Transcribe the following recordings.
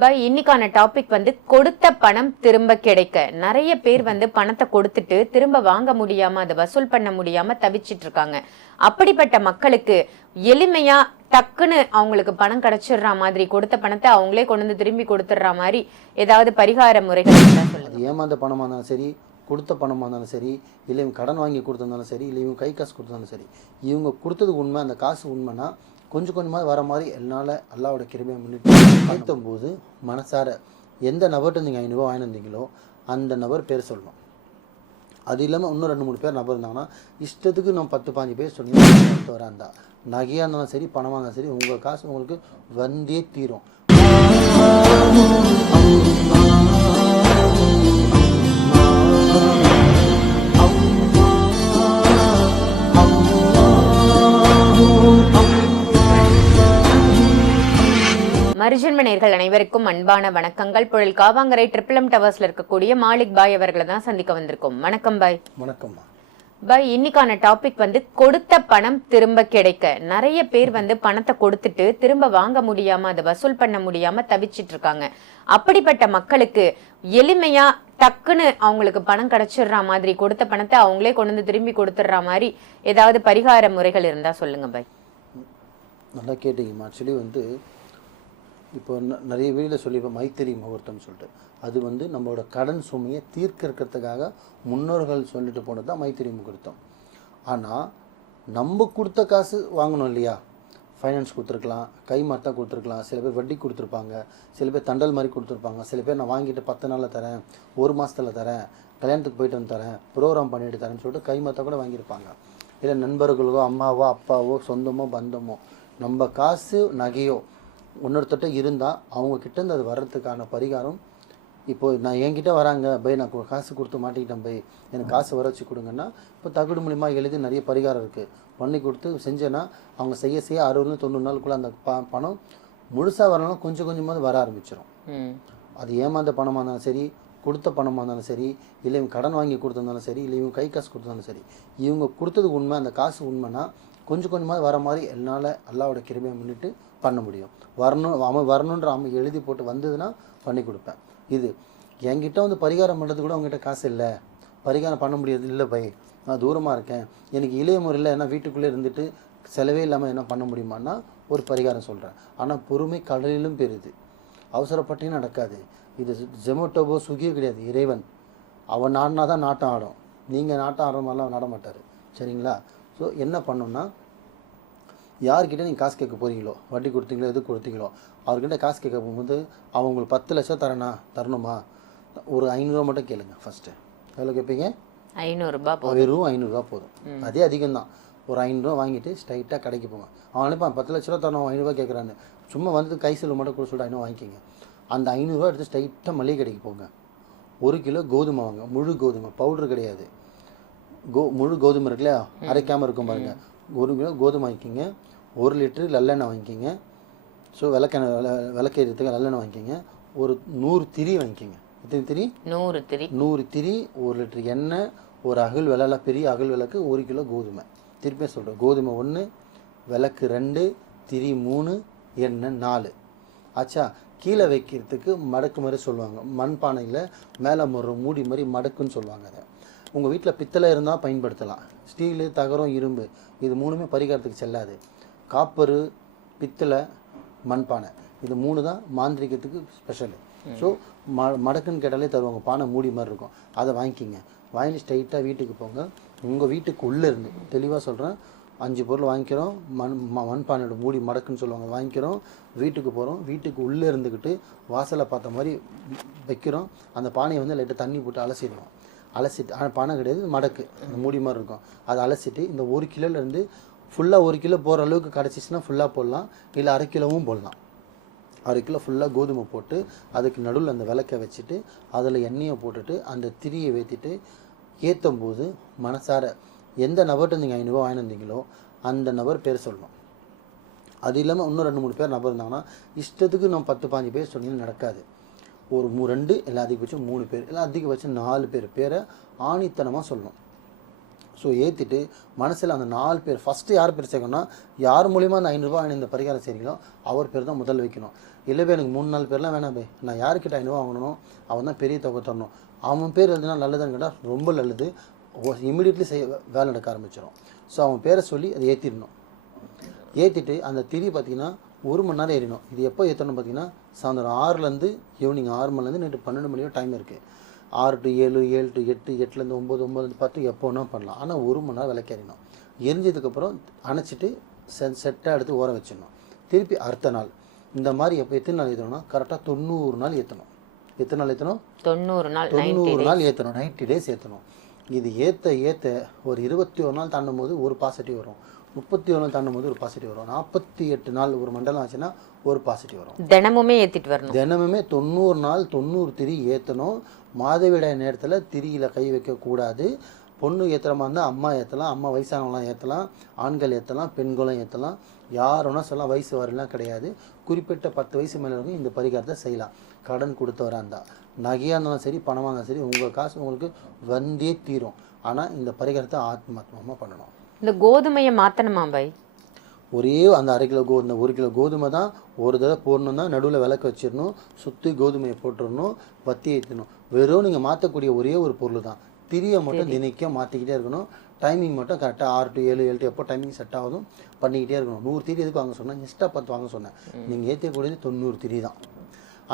பாய் இன்னைக்கான டாபிக் கொடுத்த பணம் திரும்ப கிடைக்க. நிறைய பேர் பணத்தை கொடுத்துட்டு திரும்ப வாங்க முடியாம அதை வசூல் பண்ண முடியாம தவிச்சிட்டு இருக்காங்க. அப்படிப்பட்ட மக்களுக்கு எளிமையா டக்குன்னு அவங்களுக்கு பணம் கிடைச்சிடுற மாதிரி, கொடுத்த பணத்தை அவங்களே கொண்டு திரும்பி கொடுத்துடுற மாதிரி ஏதாவது பரிகார முறைகள் சொல்லுங்க. ஏமாந்த பணமா இருந்தாலும் சரி, கொடுத்த பணமாக இருந்தாலும் சரி, இல்லை இவங்க கடன் வாங்கி கொடுத்திருந்தாலும் சரி, இல்லை இவங்க கை காசு கொடுத்தாலும் சரி, இவங்க கொடுத்தது உண்மை, அந்த காசு உண்மைன்னா கொஞ்சம் கொஞ்சமாக வர மாதிரி என்னால் அல்லாவோட கிருபையை முன்னிட்டு ஏற்றும் போது மனசார எந்த நபர்கிட்ட நீங்கள் 500 ரூபா வாங்கி வந்தீங்களோ அந்த நபர் பேர் சொல்லணும். அது இல்லாமல் இன்னும் 2-3 பேர் நபர் இருந்தாங்கன்னா இஷ்டத்துக்கு நம்ம 10-15 பேர் சொன்னீங்க வராந்தா, நகையாக இருந்தாலும் சரி, பணமாக இருந்தாலும் சரி, உங்கள் காசு உங்களுக்கு வந்தே தீரும். மறுஜென்ம நேயர்கள் அனைவருக்கும் அன்பான வணக்கங்கள். புழல் காவாங்கரை ட்ரிபிள் டவர்ஸ்ல இருக்கக்கூடிய மாலிக் பாய் அவர்களை தான் சந்திக்க வந்திருக்கோம். வணக்கம் பாய். வணக்கம் பாய். இன்னைக்கான டாபிக் கொடுத்த பணம் திரும்ப கிடைக்க. நிறைய பேர் பணத்தை கொடுத்துட்டு திரும்ப வாங்க முடியாம அதை வசூல் பண்ண முடியாம தவிச்சிட்டு இருக்காங்க. அப்படிப்பட்ட மக்களுக்கு எளிமையா டக்குன்னு அவங்களுக்கு பணம் கிடைச்சிடுற மாதிரி, கொடுத்த பணத்தை அவங்களே கொண்டு திரும்பி கொடுத்துடுற மாதிரி ஏதாவது பரிகார முறைகள் இருந்தா சொல்லுங்க பாய். நல்லா கேட்டீங்கம்மா. ஆக்சுவலி இப்போ நிறைய வீடில் சொல்லியிருப்போம் மைத்திரி முகூர்த்தம்னு சொல்லிட்டு. அது நம்மளோட கடன் சுமையை தீர்க்கிறதுக்காக முன்னோர்கள் சொல்லிட்டு போனது தான் மைத்திரி முகூர்த்தம். ஆனால் நம்ம கொடுத்த காசு வாங்கணும் இல்லையா? ஃபைனான்ஸ் கொடுத்துருக்கலாம், கை மாற்றா கொடுத்துருக்கலாம், சில பேர் வட்டி கொடுத்துருப்பாங்க, சில பேர் தண்டல் மாதிரி கொடுத்துருப்பாங்க, சில பேர் நான் வாங்கிட்டு 10 நாளில் தரேன், 1 மாதத்தில் தரேன், கல்யாணத்துக்கு போயிட்டு வந்து தரேன், ப்ரோக்ராம் பண்ணிட்டு தரேன்னு சொல்லிட்டு கை மாற்றா கூட வாங்கியிருப்பாங்க. இல்லை நண்பர்களுக்கோ, அம்மாவோ, அப்பாவோ, சொந்தமோ, பந்தமோ, நம்ம காசு நகையோ இன்னொருத்தட்ட இருந்தால் அவங்கக்கிட்டேருந்து அது வர்றதுக்கான பரிகாரம். இப்போது நான் என்கிட்ட வராங்க பை, நான் காசு கொடுத்து மாட்டிக்கிட்டேன் பை, எனக்கு காசு வர வச்சு கொடுங்கன்னா, இப்போ தகுடு மூலிமா எழுதி நிறைய பரிகாரம் இருக்குது, பண்ணி கொடுத்து செஞ்சேன்னா அவங்க செய்ய 60-90 நாளுக்குள்ளே அந்த பணம் முழுசாக வரலாம், கொஞ்சம் கொஞ்சமாக வர ஆரம்பிச்சிடும். அது ஏமாந்த பணமாக இருந்தாலும் சரி, கொடுத்த பணமாக இருந்தாலும் சரி, இல்லை இவங்க கடன் வாங்கி கொடுத்துருந்தாலும் சரி, இல்லை இவங்க கை காசு கொடுத்தாலும் சரி, இவங்க கொடுத்தது உண்மை, அந்த காசு உண்மைன்னா கொஞ்சம் கொஞ்சமாக வர மாதிரி என்னால் அல்லாவோட கிருபையை முன்னிட்டு பண்ண முடியும். அவன் வரணுன்ற அவன் எழுதி போட்டு வந்ததுன்னா பண்ணி கொடுப்பேன். இது என்கிட்ட பரிகாரம் பண்ணுறது கூட அவங்ககிட்ட காசு இல்லை, பரிகாரம் பண்ண முடியாது, இல்லை பை நான் தூரமாக இருக்கேன், எனக்கு இளைய முறையில் என்ன வீட்டுக்குள்ளே இருந்துட்டு செலவே இல்லாமல் என்ன பண்ண முடியுமான்னா ஒரு பரிகாரம் சொல்கிறேன். ஆனால் பொறுமை கடலிலும் பெறுது, அவசரப்பட்டையும் நடக்காது. இது ஜொமேட்டோவோ ஸ்விக்கியோ கிடையாது, இறைவன். அவன் நாடினா தான் நாட்டம் ஆடும், நீங்கள் நாட்டம் ஆடுற மாதிரிலாம் அவன் நாட மாட்டார். சரிங்களா? ஸோ என்ன பண்ணோன்னா, யார்கிட்ட நீங்கள் காசு கேட்க போகிறீங்களோ, வட்டி கொடுத்தீங்களோ எது கொடுத்தீங்களோ, அவர்கிட்ட காசு கேட்க போகும்போது அவங்களுக்கு 10 லட்சம் தரணுமா, ஒரு 500 ரூபா மட்டும் கேளுங்க. ஃபஸ்ட்டு எவ்வளோ கேட்பீங்க? 500 ரூபா. வெறும் 500 ரூபா போதும். அதே அதிகம்தான். ஒரு 500 ரூபா வாங்கிட்டு ஸ்ட்ரைட்டாக கடைக்கு போங்க. அவன் நினைப்பான் 10 லட்ச ரூபா தரணும், 500 ரூபா கேட்குறான்னு. சும்மா கை செலவு மட்டும் கூட சொல்லிட்டு 500 வாங்கிக்கிங்க. அந்த 500 ரூபா எடுத்து ஸ்ட்ரைட்டாக மளிகை கடைக்கு போங்க. 1 கிலோ கோதுமை வாங்க, முழு கோதுமை, பவுட்ரு கிடையாது, முழு கோதுமை இருக்குல்லையா, அரைக்காமல் இருக்கும் பாருங்கள். 1 கிலோ கோதுமை வாங்கிக்கிங்க. 1 லிட்டரு நல்லெண்ணெய் வாங்கிக்கிங்க. ஸோ விளக்கேறதுக்கு நல்லெண்ணெய் வாங்கிக்கிங்க. ஒரு 100 திரி வாங்கிக்கிங்க. எத்தனை திரி? 100 திரி, 1 லிட்டர் எண்ணெய், ஒரு அகல் விளக்கு, பெரிய அகல் விளக்கு, 1 கிலோ கோதுமை. திருப்பியே சொல்கிறேன், கோதுமை 1, விளக்கு 2, திரி 3, எண்ணெய் 4. ஆச்சா? கீழே வைக்கிறதுக்கு மடக்கு மாதிரி சொல்லுவாங்க, மண்பானையில் மேலே மூடி மாதிரி மடக்குன்னு சொல்லுவாங்க. அதை உங்கள் வீட்டில் பித்தளை இருந்தால் பயன்படுத்தலாம். ஸ்டீலு, தகரம், இரும்பு இது 3மே பரிகாரத்துக்கு செல்லாது. காப்பரு, பித்தளை, மண்பானை இது 3 தான் மாந்திரிகத்துக்கு ஸ்பெஷலு. ஸோ மடக்குன்னு கேட்டாலே தருவாங்க, பானை மூடி மாதிரி இருக்கும். அதை வாங்கிக்கிங்க. வாங்கி ஸ்ட்ரைட்டாக வீட்டுக்கு போங்க. உங்கள் வீட்டுக்கு உள்ளே இருந்து தெளிவாக சொல்கிறேன், 5 பொருள் வாங்கிக்கிறோம். மண்பானையோட மூடி மடக்குன்னு சொல்லுவாங்க, வாங்கிக்கிறோம். வீட்டுக்கு போகிறோம். வீட்டுக்கு உள்ளே இருந்துக்கிட்டு வாசலை பார்த்த மாதிரி வைக்கிறோம். அந்த பானையை லைட்டாக தண்ணி போட்டு அலசிடுவோம். அலசிட்டு, ஆனால் பானை கிடையாது, மடக்கு, அந்த மூடி மாதிரி இருக்கும். அதை அலசிட்டு இந்த 1 கிலோலேருந்து ஃபுல்லாக 1 கிலோ போகிற அளவுக்கு கிடச்சிச்சின்னா ஃபுல்லாக போடலாம், இல்லை அரை கிலோவும் போடலாம். 1/2 கிலோ ஃபுல்லாக கோதுமை போட்டு அதுக்கு நடுவில் அந்த விளக்கை வச்சுட்டு அதில் எண்ணெயை போட்டுட்டு அந்த திரியை ஏற்றிட்டு ஏற்றும் போது மனசார எந்த நபர்கிட்ட நீங்கள் 500 ரூபா வாங்கி வந்தீங்களோ அந்த நபர் பேர் சொல்லணும். அது இல்லாமல் இன்னும் 2-3 பேர் நபர் இருந்தாங்கன்னா இஷ்டத்துக்கு நம்ம 10-15 பேர் சொன்னீங்கன்னா நடக்காது. ஒரு 2 இல்லை அதிகபட்சம் 3 பேர், இல்லை அதிகபட்சம் 4 பேர் பேரை ஆணித்தனமாக சொல்லணும். ஸோ ஏற்றிட்டு மனசில் அந்த 4 பேர் ஃபஸ்ட்டு யார் பேர் சேர்க்கணும்னா, யார் மூலிமா அந்த 500 ரூபா இந்த பரிகாரம் செய்கிறீங்களோ அவர் பேர் தான் முதல் வைக்கணும். இல்லை பே எனக்கு 3-4 பேர்லாம் வேணாம் பே, நான் யாருக்கிட்ட 500 வாங்கணும், அவன் தான் பெரிய தொகை தரணும், அவன் பேர் எழுதுனா நல்லதுன்னு கேட்டால் ரொம்ப நல்லது, இமீடியட்லி வேலை நடக்க ஆரம்பிச்சிடும். ஸோ அவன் பேரை சொல்லி அதை ஏற்றிடணும். ஏற்றிட்டு அந்த திரி பார்த்திங்கன்னா 1 மணி நேரம் ஏறிடும். இது எப்போ ஏற்றணும் பார்த்தீங்கன்னா சாயந்தரம் 6லேருந்து ஈவினிங் 6 மணிலேருந்து நைட்டு 12 மணி வரை டைம் இருக்குது. 6 to 7, 7 to 8, 8லேருந்து 9, 9 to 10 எப்போ வேணால் பண்ணலாம். ஆனால் 1 மணி நேரம் விளக்கேறிடும். எரிஞ்சதுக்கப்புறம் அணைச்சிட்டு செட்டாக எடுத்து ஊற வச்சிடணும். திருப்பி அடுத்த நாள் இந்த மாதிரி எப்போ எத்தனை நாள் ஏற்றணும்னா கரெக்டாக 90 நாள் ஏற்றணும். எத்தனை நாள் ஏற்றணும்? 90 நாள் 90 நாள் ஏற்றணும். 90 days ஏற்றணும். இது ஏற்ற ஒரு 21 நாள் தாண்டும் போது ஒரு பாசிட்டிவ் வரும், 31 நாள் தாண்டும் போது ஒரு பாசிட்டிவ் வரும், 48 நாள் ஒரு மண்டலம் ஆச்சுன்னா ஒரு பாசிட்டிவ் வரும். தினமுமே ஏற்றிட்டு வரணும். தினமுமே 90 நாள் 90 திரி ஏற்றணும். மாதவிடாய் நேரத்தில் திரியில் கை வைக்கக்கூடாது. பொண்ணு ஏற்றுற மாதிரி இருந்தால் அம்மா ஏற்றலாம், அம்மா வயசானவங்களாம் ஏற்றலாம், ஆண்கள் ஏற்றலாம், பெண்களும் ஏற்றலாம், யார் வேணால் சொல்லலாம். வயசு வரலாம் கிடையாது. குறிப்பிட்ட 10 வயசு மேலே இருக்கும் இந்த பரிகாரத்தை செய்யலாம். கடன் கொடுத்தவராக இருந்தால், நகையாக இருந்தாலும் சரி, பணமாக இருந்தாலும் சரி, உங்கள் காசு உங்களுக்கு வந்தே தீரும். ஆனால் இந்த பரிகாரத்தை ஆத்மாத்மமாக பண்ணணும். இந்த கோதுமையை மாற்றணுமா பாய்? ஒரே அந்த 1/2 கிலோ கோதுமை, 1 கிலோ கோதுமை தான் ஒரு தடவை போடணும் தான், நடுவில் விளக்கு வச்சிடணும், சுற்றி கோதுமையை போட்டுடணும், வத்தி ஏற்றணும். வெறும் நீங்கள் மாற்றக்கூடிய ஒரே ஒரு பொருள் தான். திரியை மட்டும் தினைக்கும் மாற்றிக்கிட்டே இருக்கணும். டைமிங் மட்டும் கரெக்டாக 6 to 7, 7 to எப்போ டைமிங் செட் ஆகுதும் பண்ணிக்கிட்டே இருக்கணும். 100 திரி எதுக்கு வாங்க சொன்னேன்? எக்ஸ்ட்ரா 10 வாங்க சொன்னேன். நீங்கள் ஏற்றக்கூடியது 90 திரி தான்.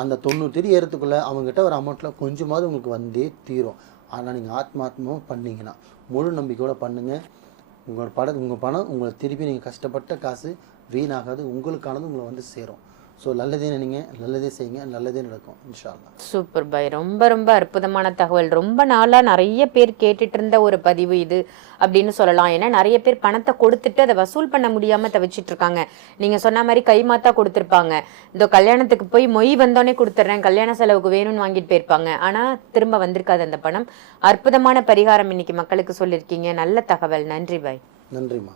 அந்த 90 திரி ஏறத்துக்குள்ளே அவங்ககிட்ட ஒரு அமௌண்ட்டில் கொஞ்சமாவது உங்களுக்கு வந்தே தீரும். ஆனால் நீங்கள் ஆத்மாத்மாவும் பண்ணிங்கன்னா, முழு நம்பிக்கையோடு பண்ணுங்கள். உங்கள் பணம் உங்களை திருப்பி நீங்கள் கஷ்டப்பட்ட காசு வீணாகாது, உங்களுக்கானது உங்களை வந்து சேரும். ஸோ நல்லதே நினைங்க, நல்லதே செய்யுங்க, நல்லதே நடக்கும் இன்ஷா அல்லாஹ். சூப்பர் பாய், ரொம்ப ரொம்ப அற்புதமான தகவல். ரொம்ப நாளாக நிறைய பேர் கேட்டுட்டு இருந்த ஒரு பதிவு இது அப்படின்னு சொல்லலாம். ஏன்னா நிறைய பேர் பணத்தை கொடுத்துட்டு அதை வசூல் பண்ண முடியாமல் தவிச்சிட்டு இருக்காங்க. நீங்கள் சொன்ன மாதிரி கைமாத்தா கொடுத்துருப்பாங்க. இந்த கல்யாணத்துக்கு போய் மொய் வந்தோடனே கொடுத்துட்றேன், கல்யாண செலவுக்கு வேணும்னு வாங்கிட்டு போயிருப்பாங்க. ஆனால் திரும்ப வந்திருக்காது அந்த பணம். அற்புதமான பரிகாரம் இன்னைக்கு மக்களுக்கு சொல்லியிருக்கீங்க. நல்ல தகவல். நன்றி பாய். நன்றிம்மா.